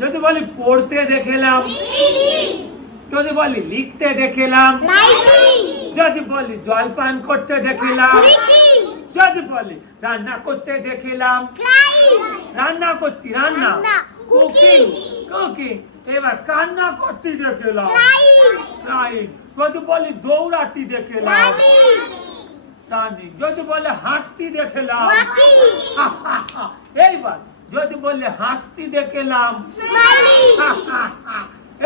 যদি বলি পড়তে দেখেলাম, যদি বলি লিখতে দেখেলাম, যদি বলি জলপান করতে দেখেলাম, যদি বলি রান্না করতে দেখেলাম, রান্না করতে রান্না কুকিং কুকিং, এবার কান্না করতে দেখেলাম, ক্রাইং। যদি বলি দৌড়াতে দেখেলাম, রানিং। যদি বলে হাঁটতে দেখেলাম, এইবার যদি বলে হাসতে দেখেলাম,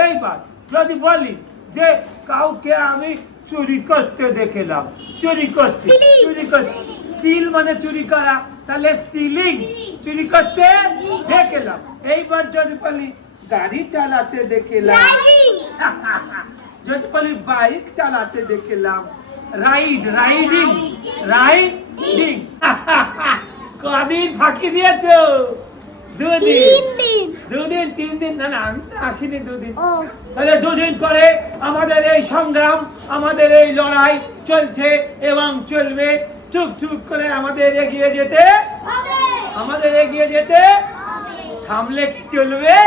এইবার যদি বলি যে কাউকে আমি চুরি করতে দেখেলাম, চুরি করতে, চুরি করতে, স্টিল মানে চুরি করা, তাহলে স্টিলিং, চুরি করতে দেখেলাম। এইবার যদি বলি গাড়ি চালাতে দেখেলাম, যদি বলি বাইক চালাতে দেখেলাম, রাইড, রাইডিং, রাইডিং। কদিন ফাঁকি দিয়েছো? দুদিন, দুদিন, 3 দিন, না না আমি আসিনি দুদিন। তাহলে 2 দিন পরে আমাদের এই সংগ্রাম, আমাদের এই লড়াই চলছে এবং চলবে। চুপ চুপ করে আমাদের এগিয়ে যেতে, আমাদের এগিয়ে যেতে। থামলে কি চলবে?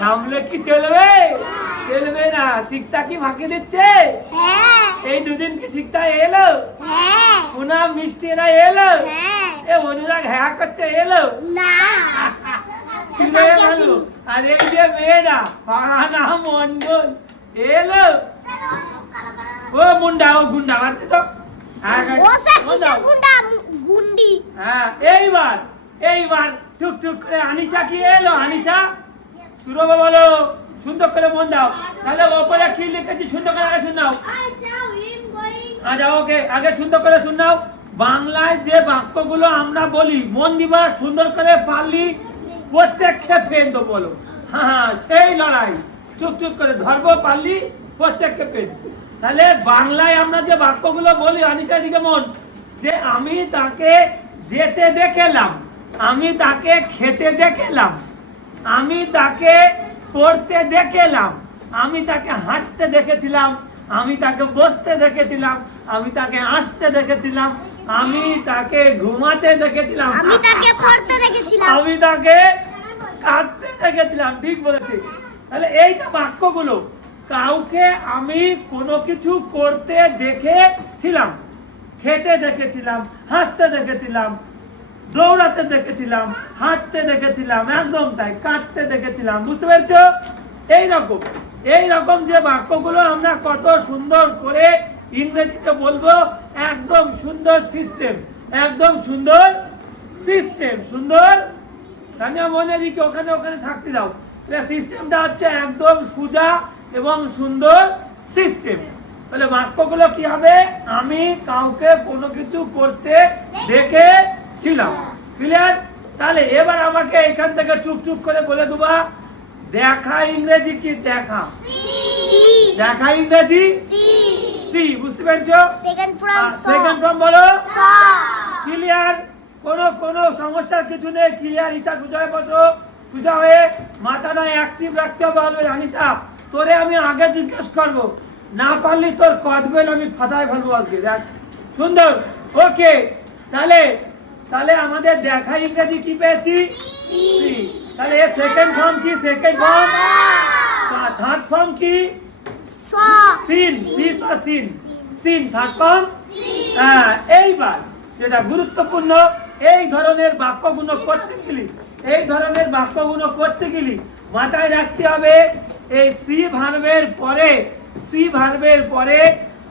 থামলে কি চলবে? চলবে না। শিক্ষা কি ফাঁকি দিচ্ছে? এই 2 দিন কি শিক্ষা এলো? পুনা মিষ্টি না এলো? এ অনুরাগ হ্যাঁ করছে, এলো না। আর এই যে মেয়েরা ফারহানা মন্ডল এলো, ও মুন্ডা, ও গুন্ডা মারতে তো। হ্যাঁ, এইবার এইবার টুকটুক করে আনিশা কি এলো? আনিশা সুরভ বলো, সুন্দর করে মন দাও। তাহলে ওপরে কি লিখেছি সুন্দর করে আগে শুনাও। আচ্ছা ওকে, আগে সুন্দর করে শুনাও। বাংলায় যে বাক্যগুলো আমরা বলি মন দিবা, সুন্দর করে পারলি প্রত্যেককে পেন তো বলো। হ্যাঁ, সেই লড়াই। চুপ চুপ করে ধরবো, পারলি প্রত্যেককে পেন। তাহলে বাংলায় আমরা যে বাক্যগুলো বলি, আনিশা দিকে মন, যে আমি তাকে যেতে দেখেলাম, আমি তাকে খেতে দেখেলাম, আমি তাকে পড়তে দেখেলাম, আমি তাকে হাসতে দেখেছিলাম, আমি তাকে বসতে দেখেছিলাম, আমি তাকে আসতে দেখেছিলাম, আমি তাকে ঘুমাতে দেখেছিলাম, আমি তাকে পড়তে দেখেছিলাম, আমি তাকে কাঁদতে দেখেছিলাম। ঠিক বলেছি। তাহলে এই যে বাক্যগুলো, কাউকে আমি কোনো কিছু করতে দেখেছিলাম, খেতে দেখেছিলাম, হাসতে দেখেছিলাম, দৌড়াতে দেখেছিলাম, হাঁটতে দেখেছিলাম, একদম তাই, কাঁদতে দেখেছিলাম। বুঝতে পেরেছো? এইরকম যে বাক্যগুলো আমরা কত সুন্দর করে ইংরেজিতে বলবো, একদম সুন্দর সিস্টেম, একদম সুন্দর সিস্টেম, সুন্দর। তানিয়া মনে দিকে ওখানে ওখানে থাকতে দাও। সিস্টেমটা হচ্ছে একদম সোজা এবং সুন্দর সিস্টেম। তাহলে বাক্যগুলো কি হবে? আমি কাউকে কোনো কিছু করতে দেখেছিলাম। ক্লিয়ার? তাহলে এবার আমাকে এখান থেকে চুপ চুপ করে বলে দেবা, দেখা ইংরেজি কি? দেখা, দেখা ইংরেজি সি। বুঝতে পেরেছো? সেকেন্ড ফর্ম বলো। ক্লিয়ার? কোনো সমস্যার কিছু নেই। ক্লিয়ার? ইচ্ছা সোজা হয়ে বসো, সোজা হয়ে মাথাটা অ্যাক্টিভ রাখতে হবে। আনিশা, তোরে আমি আগে জিজ্ঞেস করবো, না পারলি তোর কদবেল আমি ফাটায় ফেলবো আজকে। দেখ সুন্দর। ওকে, তাহলে তাহলে আমাদের দেখা ইংরেজি কি পেয়েছি? তাহলে এর সেকেন্ড ফর্ম কি? Second form. থার্ড ফর্ম কি? Seen, seen, seen third form. হ্যাঁ, এইবার যেটা গুরুত্বপূর্ণ, এই ধরনের বাক্যগুলো করতে গেলে, এই ধরনের বাক্যগুলো করতে গেলে মাথায় রাখতে হবে, এই সি ভার্বের পরে, সি ভার্বের পরে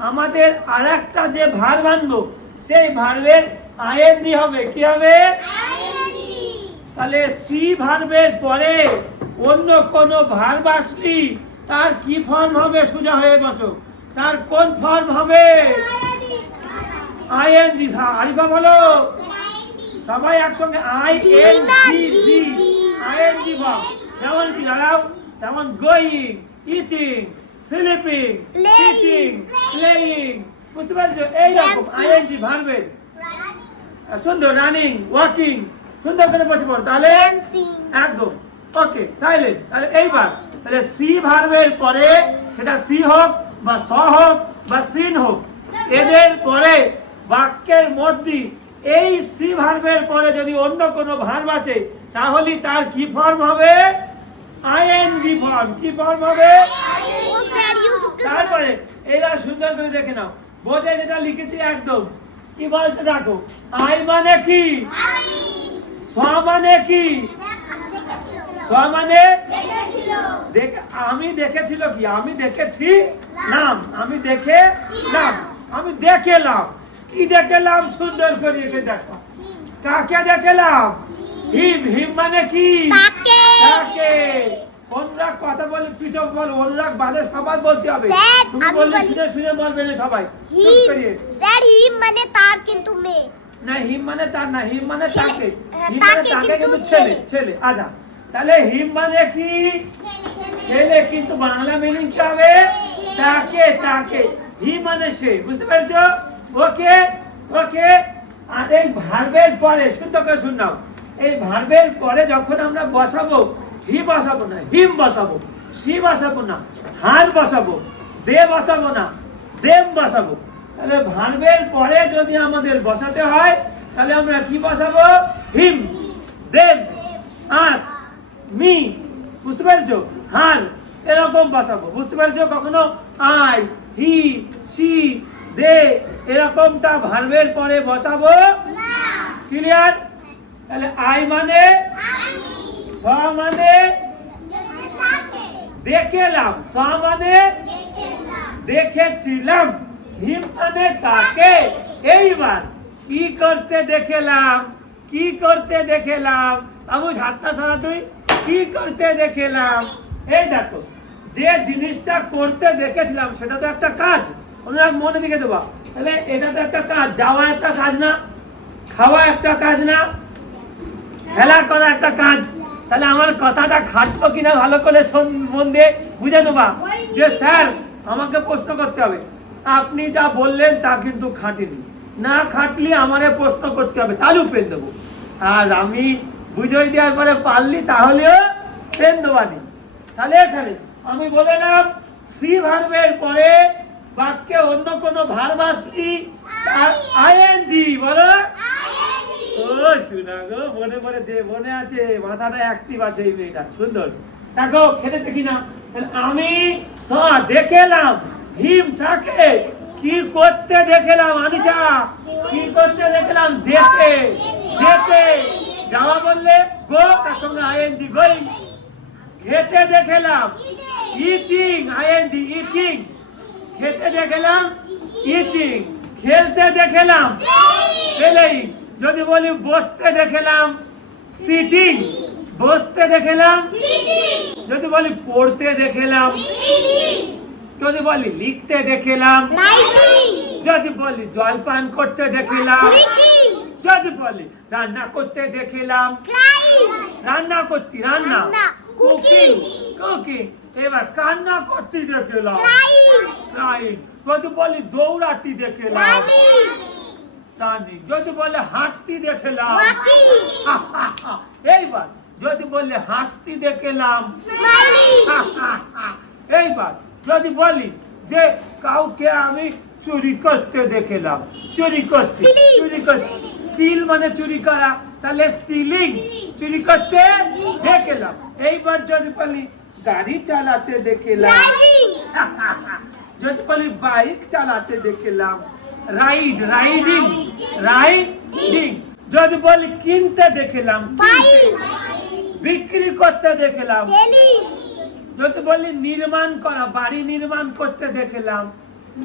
আমাদের আরেকটা যে ভার্ব আনবো, সেই ভার্বের আইএনজি হবে। কি হবে? তাহলে সি ভার্বের পরে অন্য কোন ভার্ব আসলি তার কি ফর্ম হবে? সোজা হয়ে বসো। তার কোন ফর্ম হবে? আইএনজি। আরিফা বলো সবাই একসঙ্গে, আইএনজি, আইএনজি ফর্ম। যেমন কি দাঁড়াও, যেমন going, eating, sleeping, sitting, playing. বুঝতে পারছো? এইরকম আইএনজি ভার্বের। সুন্দর। রানিং, ওয়াকিং, সুন্দর করে বসে পড়ো। তাহলে একদম ওকে, সাইলেন্ট। তাহলে এইবার তাহলে সি ভার্বের পরে, সেটা সি হোক বা স হোক বা সিন হোক, এদের পরে বাক্যের মধ্যে এই সি ভার্বের পরে যদি অন্য কোনো ভার্ব আসে, তাহলে তার কি ফর্ম হবে? কি ফর্ম হবে? ও স্যার ইউসুফকে তারপরে এবার সুন্দর করে দেখে নাও, বোর্ডে যেটা লিখেছি একদম কি বলতে দেখো, আই মানে কি, স মানে কি, স মানে আমি দেখেছিল কি, আমি দেখেছি নাম, আমি দেখেলাম, আমি দেখেলাম, কি দেখেলাম সুন্দর করে এঁকে দেখো, কাকে দেখেলাম, হিম মানে কি, তাকে। অনুরাগ কথা বলে পৃথক বল, অনুরাগ বাদে সবাই বলতে হবে, স্যার, তুমি আমি বললে বলি। শুনে শুনে বলবে না সবাই, চুপ হিম করিয়ে। স্যার হিম মানে তার কিন্তু মেয়ে না হিম মানে তার না, হিম মানে ছেলে। তাকে, হ্যাঁ, হিম মানে তাকে তাকে কিন্তু কিন্তু ছেলে। ছেলে আচ্ছা, তাহলে হিম মানে কি, ছেলে, কিন্তু বাংলা মিনিং কি হবে, তাকে, হি মানে সে, বুঝতে পেরেছো? ওকে, আর এই ভার্বের পরে শুদ্ধ করে শুনাও, এই ভার্বের পরে যখন আমরা বসাবো, হি বসাবো না, হিম বসাবো, সি বসাবো না, হার বসাবো, দে বসাবো না, দেম বসাবো। তাহলে ভার্বের পরে যদি আমাদের বসাতে হয় তাহলে আমরা কি বসাবো, হিম, দেম, আস, মি, বুঝতে পেরেছো, হার, এরকম বসাবো, বুঝতে পেরেছো? কখনো আই, হি, সি, দে এরকমটা ভার্বের পরে বসাবো, ক্লিয়ার? তাহলে আই মানে, স মানে দেখেলাম, স মানে দেখেছিলাম, হিম মানে তাকে। এইবার কি করতে দেখেলাম, বাবু হাতটা সারা, তুই কি করতে দেখেলাম, এই দেখো যে জিনিসটা করতে দেখেছিলাম সেটা তো একটা কাজ, অনুরাগ মনে দিকে দেবা, তাহলে এটা তো একটা কাজ, যাওয়া একটা কাজ না, খাওয়া একটা কাজ না, খেলা করা একটা কাজ। তাহলে আমার কথাটা খাটলো কিনা ভালো করে মন দিয়ে বুঝে নেবা, যে স্যার আমাকে প্রশ্ন করতে হবে, আপনি যা বললেন তা কিন্তু খাটিনি, না খাটলি আমারে প্রশ্ন করতে হবে, তাহলেও পেন দেবো, আর আমি বুঝিয়ে দেওয়ার পরে পারলি তাহলেও পেন দেবানি। তাহলে এখানে আমি বললাম সি ভার্বের পরে বাক্যে অন্য কোনো ভার্ব আসলি আইএনজি, বলো। ও শোনা গো, মনে পড়েছে, মনে আছে, মাথাটা অ্যাক্টিভ আছে এই মেয়েটা, সুন্দর। দেখো খেলেছে কিনা, আমি দেখেলাম, হিম তাকে, কি করতে দেখেলাম, আনিশা কি করতে দেখলাম, যেতে, যাওয়া বললে গো, তার সঙ্গে আইএনজি, গোয়িং। খেতে দেখেলাম, ইটিং, আইএনজি, ইটিং, খেতে দেখেলাম, ইটিং। খেলতে দেখেলাম, প্লেইং। যদি বলি বসতে দেখেলাম, সিটিং, বসতে দেখেলাম। যদি বলি পড়তে দেখেলাম, যদি বলি লিখতে দেখেলাম, যদি বলি জলপান করতে দেখেলাম, যদি বলি রান্না করতে দেখেলাম, রান্না করতে, রান্না, কুকিং, এবার কান্না করতে দেখেলাম, ক্রাইং। যদি বলি দৌড়াতে দেখেলাম, রানিং। যদি বলে হাঁটতে দেখেলাম, এইবার যদি বলে হাসতে দেখেলাম, এইবার যদি বলি যে কাউকে আমি চুরি করতে দেখেলাম, চুরি করতে, স্টিল মানে চুরি করা, তাহলে স্টিলিং, চুরি করতে দেখেলাম। এইবার যদি বলি গাড়ি চালাতে দেখেলাম, যদি বলি বাইক চালাতে দেখেলাম, রাইডিং। যদি বলি কিনতে দেখেলাম, বিক্রি করতে দেখেলাম। যদি বলি নির্মাণ করা, বাড়ি নির্মাণ করতে দেখেলাম,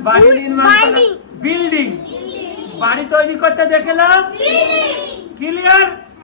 বাড়ি নির্মাণ করা, বিল্ডিং, বাড়ি তৈরি করতে দেখেলাম, ক্লিয়ার?